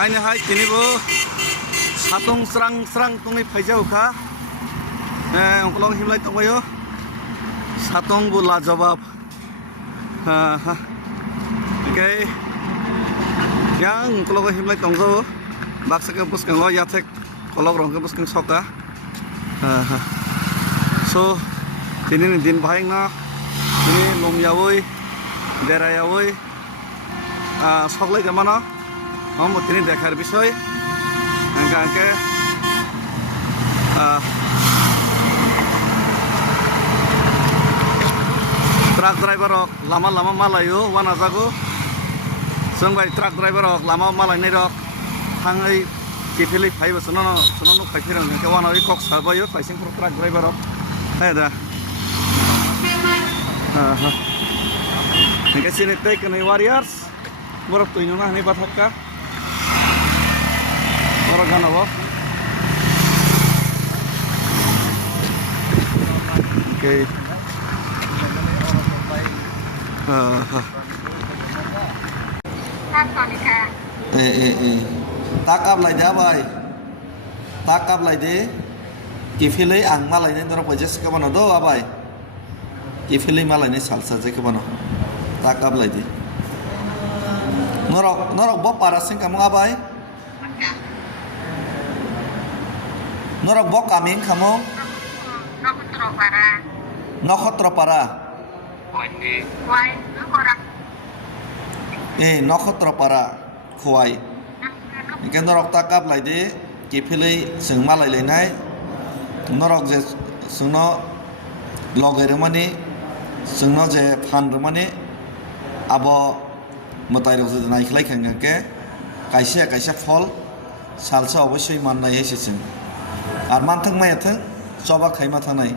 Hai kini bu satung serang tungi faijau ka ongkolong himlai tongbayo satung bu lajawab okay yang ongkolong himlai tongjo baksa ke buskango yatek kolok rong ke buskang soka so ini din bahing na ini lom yawoi dera yawoi soklai jamana हम उतनी देखार विषय अंके truck driver Lama Lama मालायो वाना जागो जों bye truck driver Lama मालायनाय रक थाङै केफेलै फाइबो सोनो फाइफेरन के वाना कक साबायो फाइसिं फर ट्राक ड्राइवर हे दा नके सिने टेकनै वारियर्स बरफ तैनो ना हनै बाथाका orang kan apa? Oke. Takap lagi dia bay. Takap lagi deh. Kifilai ang malai ni dorong pajas ke mana do abay. Kifilai malai ni salsa je ke mana. Takap lagi. Norok bawa parasin kamu abay. Norok bok kaming kamu? Nokotro para. Nokotro para kuai. Ikan norok takap lagi deh, kipilai sengma lagi nai. Norok je sengno logai rumani, sengno je fan rumani. Abo mutai rok je naik lagi kan ke? Kaisa fall, salsa obosoi man nai hesiseng. Arman thang mai thang soba khaima thanai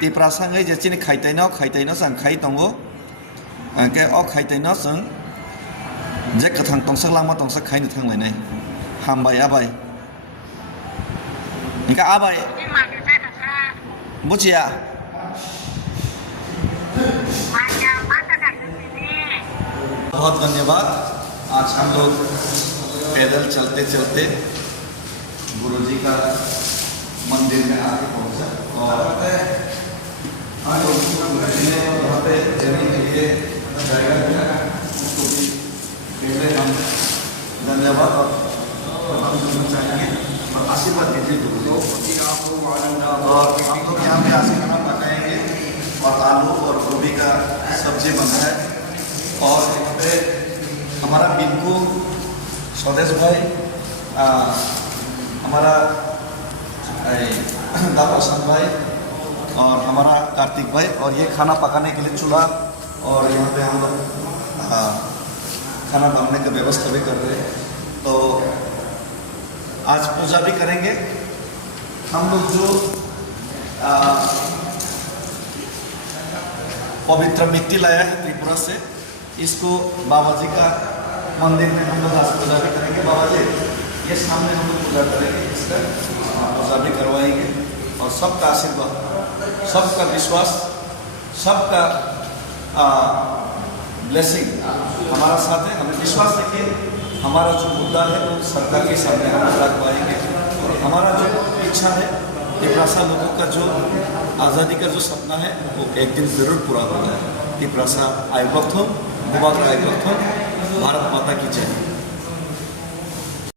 tiprasangai je chini khaitaino sang khai tongo ke o khaitaino sang je kathang tongsak langma tongsak khaini thang lai nai hambai abai nika abai buchia बहुत धन्यवाद आज हम लोग पैदल चलते चलते गुरु जी का मंदिर में आके पहुंचा और वहाँ पे जाने के लिए जगह मिला उसको भी पहले हम धन्यवाद और चाहेंगे और आशीर्वाद दीजिए गुरु जी और हम लोग यहाँ पे आज खाना पकाएंगे और आलू और गोभी का सब्जी बना है और यहाँ पे हमारा बिल्कु स्वदेश भाई हमारा दादासन भाई और हमारा कार्तिक भाई और ये खाना पकाने के लिए चूल्हा और यहाँ पे हम लोग खाना बनाने का व्यवस्था भी कर रहे हैं तो आज पूजा भी करेंगे हम लोग जो पवित्र मिट्टी लाया है त्रिपुरा से इसको बाबा जी का मंदिर में हम लोग आज पूजा भी करेंगे बाबा जी ये सामने हम लोग पूजा करेंगे इसका पूजा भी करवाएंगे और सबका आशीर्वाद सबका विश्वास सबका ब्लेसिंग हमारा साथ है हमें विश्वास है कि हमारा जो मुद्दा है वो सरकार के सामने हम रखवाएंगे और हमारा जो इच्छा है तिपरासा लोगों का जो आज़ादी का जो सपना है वो एक दिन ज़रूर पूरा होगा तिपरासा आयुक्त हो भारत माता की जय।